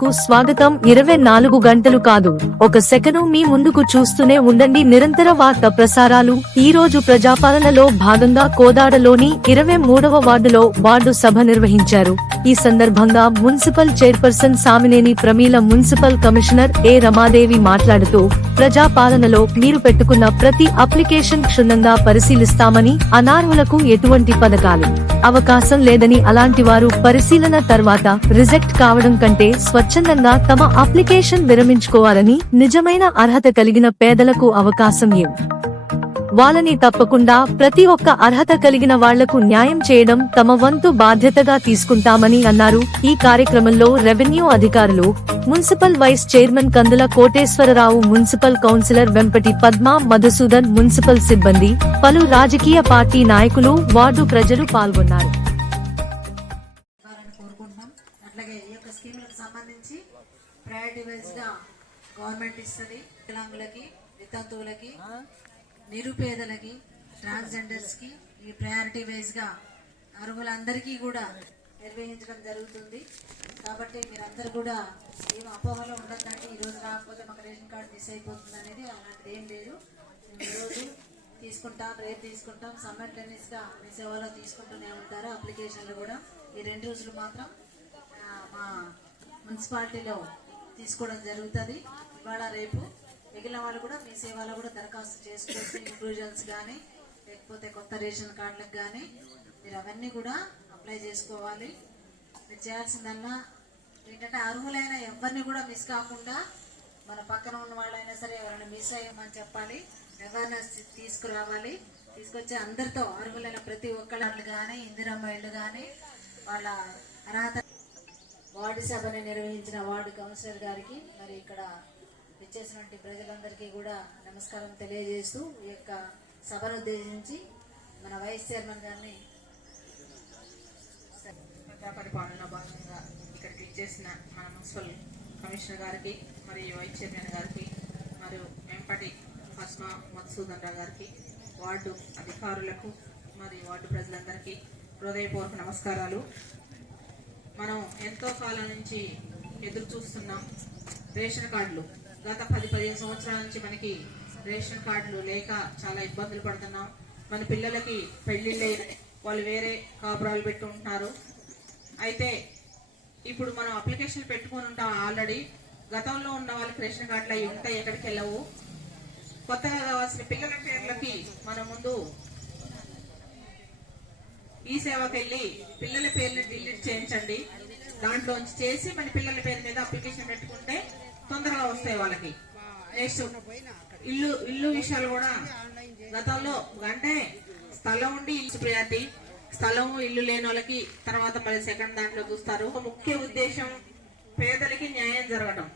కు స్వాగతం. ఇరవై నాలుగు గంటలు కాదు. ఒక సెకను మీ ముందుకు చూస్తూనే ఉండండి. నిరంతర వార్త ప్రసారాలు. ఈ రోజు ప్రజాపాలనలో భాగంగా కోదాడలోని ఇరవై మూడవ వార్డులో వార్డు సభ నిర్వహించారు. ఈ సందర్భంగా municipal chairperson Samineni Pramila municipal commissioner A Ramadevi మాట్లాడుతూ ప్రజాపాలనలో మీరు పెట్టుకున్న ప్రతి అప్లికేషన్ క్షుణ్ణంగా పరిశీలిస్తామని అనార్హులకు ఎటువంటి పథకాలు అవకాశం లేదని అలాంటి వారు పరిశీలన తర్వాత రిజెక్ట్ కావడం కంటే స్వచ్ఛందంగా తమ అప్లికేషన్ విరమించుకోవాలని నిజమైన అర్హత కలిగిన పేదలకు అవకాశం ఇవ్వు. వాళ్ళని తప్పకుండా ప్రతి ఒక్క అర్హత కలిగిన వాళ్ళకు న్యాయం చేయడం తమ వంతు బాధ్యతగా తీసుకుంటామని అన్నారు. ఈ కార్యక్రమంలో రెవెన్యూ అధికారులు municipal vice chairman Kandula Koteswararao municipal councillor Vempati Padma Madhusudan municipal సిబ్బంది పలు రాజకీయ పార్టీ నాయకులు వార్డు ప్రజలు పాల్గొన్నారు. ప్రయారిటీ వైజ్గా గవర్నమెంట్ ఇస్తుంది వికలాంగులకి వితంతువులకి నిరుపేదలకి ట్రాన్స్జెండర్స్కి ఈ ప్రయారిటీ వైజ్గా అర్హులందరికీ కూడా నిర్వహించడం జరుగుతుంది. కాబట్టి మీరందరూ కూడా ఏం అపోహలో ఉండద్దండి ఈ రోజు రాకపోతే మాకు రేషన్ కార్డు మిస్ అయిపోతుంది అనేది అలాంటిది ఏం లేదు. మేము ఈ రోజు తీసుకుంటాం రేపు తీసుకుంటాం సమ్మర్గా మీ సేవలో తీసుకుంటూనే ఉంటారు. అప్లికేషన్లు కూడా ఈ రెండు రోజులు మాత్రం మా మున్సిపాలిటీలో తీసుకోవడం జరుగుతుంది. ఇవాళ రేపు మిగిలిన వాళ్ళు కూడా మీ సేవలో కూడా దరఖాస్తు చేసుకోవచ్చు ఇంక్లూజన్స్ కానీ లేకపోతే కొత్త రేషన్ కార్డులకు కానీ మీరు అవన్నీ కూడా అప్లై చేసుకోవాలి. మీరు చేయాల్సిందల్లా ఏంటంటే అర్హులైన ఎవరిని కూడా మిస్ కాకుండా మన పక్కన ఉన్న వాళ్ళైనా సరే ఎవరైనా మిస్ అయ్యామని చెప్పాలి. అవేర్నెస్ తీసుకురావాలి. తీసుకొచ్చి అందరితో అర్హులైన ప్రతి ఒక్కళ్ళు కానీ ఇందిరమ్మ ఇళ్ళు కానీ వాళ్ళ అర్హత వార్డు సభను నిర్వహించిన వార్డు కౌన్సిలర్ గారికి మరి ఇక్కడ ఇచ్చేసినటువంటి ప్రజలందరికీ కూడా నమస్కారం తెలియజేస్తూ ఈ యొక్క సభను ఉద్దేశించి మన వైస్ చైర్మన్ గారిని ప్రజా పరిపాలనలో భాగంగా ఇక్కడికి ఇచ్చేసిన మన మున్సిపల్ కమిషనర్ గారికి మరియు వైస్ చైర్మన్ గారికి మరియు వెంపటి పద్మ మధుసూదన్ రావు గారికి వార్డు అధికారులకు మరియు వార్డు ప్రజలందరికీ హృదయపూర్వక నమస్కారాలు. మనం ఎంతో కాలం నుంచి ఎదురు చూస్తున్నాం రేషన్ కార్డులు. గత పది పదిహేను సంవత్సరాల నుంచి మనకి రేషన్ కార్డులు లేక చాలా ఇబ్బందులు పడుతున్నాం. మన పిల్లలకి పెళ్ళిళ్ళే వాళ్ళు వేరే కాపురాలు పెట్టి ఉంటున్నారు అయితే ఇప్పుడు మనం అప్లికేషన్ పెట్టుకొని ఉంటాం ఆల్రెడీ. గతంలో ఉన్న వాళ్ళకి రేషన్ కార్డులు అవి ఉంటాయి ఎక్కడికి వెళ్ళవు. కొత్తగా కావాల్సిన పిల్లల పేర్లకి మన ముందు ఈ సేవకి వెళ్ళి పిల్లల పేర్లు డిలీట్ చేయించండి. దాంట్లోంచి చేసి మన పిల్లల పేరు మీద అప్లికేషన్ పెట్టుకుంటే తొందరగా వస్తాయి వాళ్ళకి. నెక్స్ట్ ఇల్లు ఇల్లు విషయాలు కూడా గతంలో అంటే స్థలం ఉండి ఇల్లు ప్రియారిటీ స్థలం ఇల్లు లేని వాళ్ళకి తర్వాత మళ్ళీ సెకండ్ దాంట్లో చూస్తారు. ఒక ముఖ్య ఉద్దేశం పేదలకి న్యాయం జరగడం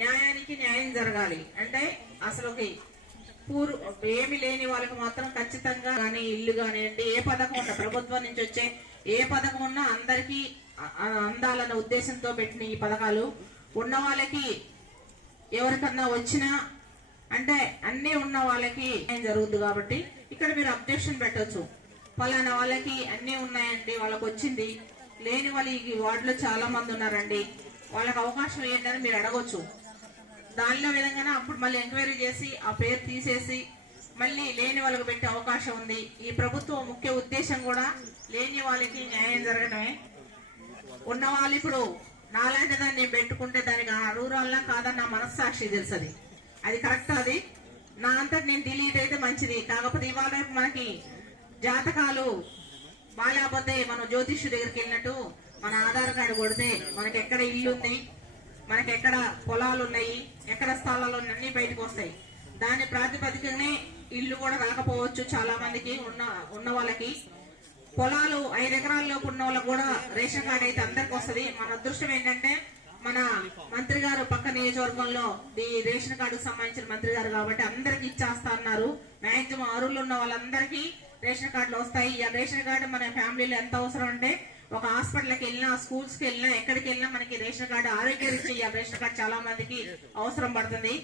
న్యాయానికి న్యాయం జరగాలి. అంటే అసలు పూర్ ఏమి లేని వాళ్ళకి మాత్రం ఖచ్చితంగా కానీ ఇల్లు కానివ్వండి ఏ పథకం ఉన్నా ప్రభుత్వం నుంచి వచ్చే ఏ పథకం ఉన్నా అందరికీ అందాలన్న ఉద్దేశంతో పెట్టిన ఈ పథకాలు. ఉన్న వాళ్ళకి ఎవరికన్నా వచ్చినా అంటే అన్ని ఉన్న వాళ్ళకి ఏం జరుగుద్ది కాబట్టి ఇక్కడ మీరు అబ్జెక్షన్ పెట్టవచ్చు పలానా వాళ్ళకి అన్ని ఉన్నాయండి వాళ్ళకి వచ్చింది. లేని వాళ్ళు ఈ వార్డులో చాలా మంది ఉన్నారండి. వాళ్ళకి అవకాశం ఏంటని మీరు అడగొచ్చు. దానిలో విధంగానే అప్పుడు మళ్ళీ ఎంక్వైరీ చేసి ఆ పేరు తీసేసి మళ్ళీ లేని వాళ్ళకి పెట్టే అవకాశం ఉంది. ఈ ప్రభుత్వం ముఖ్య ఉద్దేశం కూడా లేని వాళ్ళకి న్యాయం జరగడమే. ఉన్న వాళ్ళు ఇప్పుడు నాలాంటి దాన్ని నేను పెట్టుకుంటే దానికి అరువురాల్లా కాదని నా మనస్సాక్షి తెలుసది. అది కరెక్ట్ అది? నా అంతా నేను డిలీట్ అయితే మంచిది. కాకపోతే ఇవాళ మనకి జాతకాలు బాగాలేకపోతే మనం జ్యోతిష్యు దగ్గరికి వెళ్ళినట్టు మన ఆధార్ కార్డు కొడితే మనకి ఎక్కడ ఇల్లు ఉంది మనకి ఎక్కడ పొలాలు ఉన్నాయి ఎక్కడ స్థలాలు ఉన్నాయి అన్ని బయటకు వస్తాయి. దాని ప్రాతిపదికనే ఇల్లు కూడా రాకపోవచ్చు చాలా మందికి ఉన్న ఉన్న వాళ్ళకి. పొలాలు ఐదు ఎకరాల్లోపు ఉన్న వాళ్ళకు కూడా రేషన్ కార్డు అయితే అందరికి వస్తుంది. మన అదృష్టం ఏంటంటే మన మంత్రి గారు పక్క నియోజకవర్గంలో ఈ రేషన్ కార్డుకు సంబంధించిన మంత్రి గారు కాబట్టి అందరికి ఇచ్చేస్తా అన్నారు. మ్యాక్సిమం అరువులు ఉన్న వాళ్ళందరికీ రేషన్ కార్డులు వస్తాయి. ఆ రేషన్ కార్డు మన ఫ్యామిలీలో ఎంత అవసరం అంటే ఒక హాస్పిటల్కి వెళ్ళినా స్కూల్స్కి వెళ్ళినా ఎక్కడికి వెళ్ళినా మనకి రేషన్ కార్డు ఆరోగ్య రీత్యా రేషన్ కార్డు చాలా మందికి అవసరం పడుతుంది.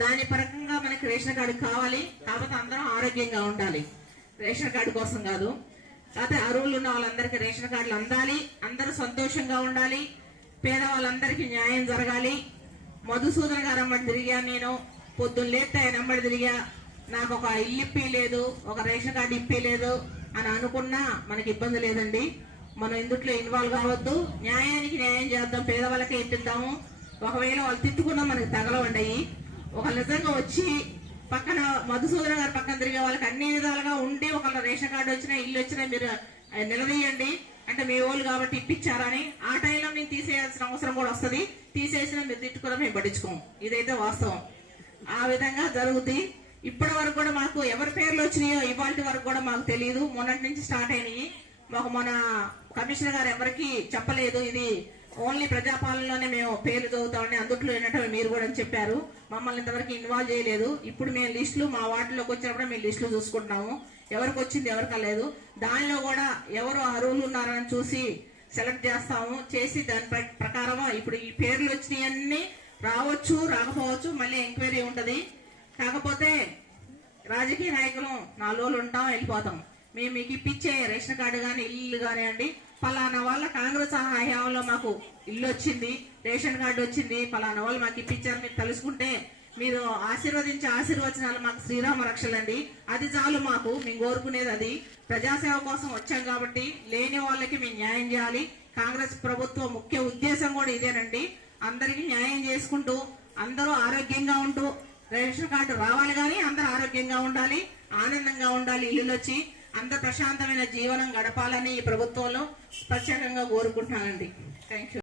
దాని పరకంగా మనకి రేషన్ కార్డు కావాలి కాకపోతే అందరం ఆరోగ్యంగా ఉండాలి. రేషన్ కార్డు కోసం కాదు. కాకపోతే అరువులు ఉన్న వాళ్ళందరికీ రేషన్ కార్డులు అందాలి అందరూ సంతోషంగా ఉండాలి పేదవాళ్ళందరికీ న్యాయం జరగాలి. మధుసూదన్ గారు అమ్మడి తిరిగా నేను పొద్దున్న లేతే ఆయన అమ్మడి తిరిగా నాకు ఒక ఇల్లు ఇప్పి లేదు ఒక రేషన్ కార్డు ఇప్పి లేదు అని అనుకున్నా మనకి ఇబ్బంది లేదండి. మనం ఇందుట్లో ఇన్వాల్వ్ కావద్దు న్యాయానికి న్యాయం చేద్దాం పేదవాళ్ళకే ఇప్పిద్దాము. ఒకవేళ వాళ్ళు తిట్టుకున్నా మనకి తగలవండి. ఒక నిజంగా వచ్చి పక్కన మధుసూదన గారు పక్కన తిరిగే వాళ్ళకి అన్ని విధాలుగా ఉండి ఒకళ్ళ రేషన్ కార్డు వచ్చినా ఇల్లు వచ్చినా మీరు నిలదీయండి. అంటే మీ వాళ్ళు కాబట్టి ఇప్పించారని. ఆ టైంలో మేము తీసేయాల్సిన అవసరం కూడా వస్తుంది. తీసేసిన మీరు తిట్టుకున్నా మేము పట్టించుకోము. ఇదైతే వాస్తవం. ఆ విధంగా జరుగుతుంది ఇప్పటి వరకు కూడా మాకు ఎవరి పేర్లు వచ్చినాయో ఇవాళ వరకు కూడా మాకు తెలియదు మొన్నటి నుంచి స్టార్ట్ అయినాయి. మాకు మన కమిషనర్ గారు ఎవరికి చెప్పలేదు. ఇది ఓన్లీ ప్రజాపాలనలోనే మేము పేర్లు చదువుతామని అందుట్లో ఏంటంటే మీరు కూడా అని చెప్పారు. మమ్మల్ని ఇంతవరకు ఇన్వాల్వ్ చేయలేదు. ఇప్పుడు మేము లిస్టులు మా వార్డులోకి వచ్చినప్పుడు మేము లిస్టులు చూసుకుంటున్నాము. ఎవరికి వచ్చింది ఎవరికి లేదు దానిలో కూడా ఎవరు అర్హులు ఉన్నారని చూసి సెలెక్ట్ చేస్తాము. చేసి దాని ప్ర- ప్రకారం ఇప్పుడు ఈ పేర్లు వచ్చినాయన్నీ రావచ్చు రాకపోవచ్చు మళ్ళీ ఎంక్వైరీ ఉంటుంది. కాకపోతే రాజకీయ నాయకులు నాలుగు రోజులు ఉంటాం వెళ్ళిపోతాం. మేము మీకు ఇప్పించే రేషన్ కార్డు కానీ ఇల్లు కానివ్వండి పలానా వాళ్ళ కాంగ్రెస్ హయాంలో మాకు ఇల్లు వచ్చింది రేషన్ కార్డు వచ్చింది పలానా వాళ్ళు మాకు ఇప్పించారు. మీరు తెలుసుకుంటే మీరు ఆశీర్వదించే ఆశీర్వచనాలు మాకు శ్రీరామ రక్షలండి. అది చాలు మాకు మేము కోరుకునేది అది. ప్రజాసేవ కోసం వచ్చాం కాబట్టి లేని వాళ్ళకి మేము న్యాయం చేయాలి. కాంగ్రెస్ ప్రభుత్వం ముఖ్య ఉద్దేశం కూడా ఇదేనండి. అందరికీ న్యాయం చేసుకుంటూ అందరూ ఆరోగ్యంగా ఉంటూ రేషన్ కార్డు రావాలి కానీ అందరూ ఆరోగ్యంగా ఉండాలి ఆనందంగా ఉండాలి ఇల్లు వచ్చి అంత ప్రశాంతమైన జీవనం గడపాలని ఈ ప్రభుత్వంలో ప్రత్యేకంగా కోరుకుంటున్నానండి. Thank you